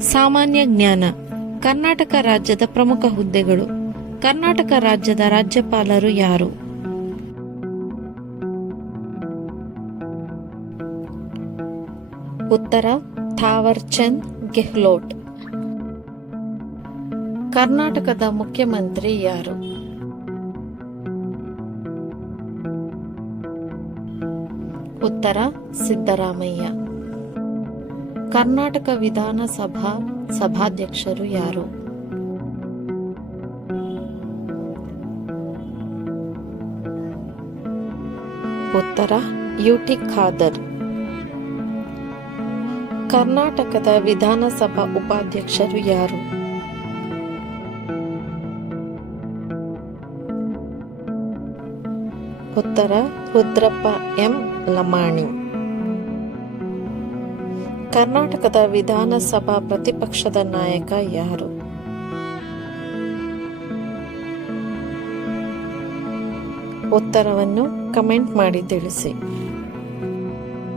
ಸಾಮಾನ್ಯ ಜ್ಞಾನ, ಕರ್ನಾಟಕ ರಾಜ್ಯದ ಪ್ರಮುಖ ಹುದ್ದೆಗಳು, ಕರ್ನಾಟಕ ರಾಜ್ಯದ ರಾಜ್ಯಪಾಲರು ಯಾರು? ಉತ್ತರ, ಥಾವರ್ ಚಂದ್ ಗೆಹ್ಲೋಟ್. ಕರ್ನಾಟಕದ ಮುಖ್ಯಮಂತ್ರಿ ಯಾರು? ಉತ್ತರ, ಸಿದ್ದರಾಮಯ್ಯ. ಕರ್ನಾಟಕ ವಿಧಾನಸಭಾ ಸಭಾಧ್ಯಕ್ಷರು ಯಾರು? ಉತ್ತರ, ಯುಟಿ ಖಾದರ್. ಕರ್ನಾಟಕದ ವಿಧಾನಸಭಾ ಉಪಾಧ್ಯಕ್ಷರು ಯಾರು? ಉತ್ತರ, ರುದ್ರಪ್ಪ ಎಂ ಲಮಾಣಿ. ಕರ್ನಾಟಕದ ವಿಧಾನಸಭಾ ಪ್ರತಿಪಕ್ಷದ ನಾಯಕ ಯಾರು? ಉತ್ತರವನ್ನು ಕಮೆಂಟ್ ಮಾಡಿ ತಿಳಿಸಿ.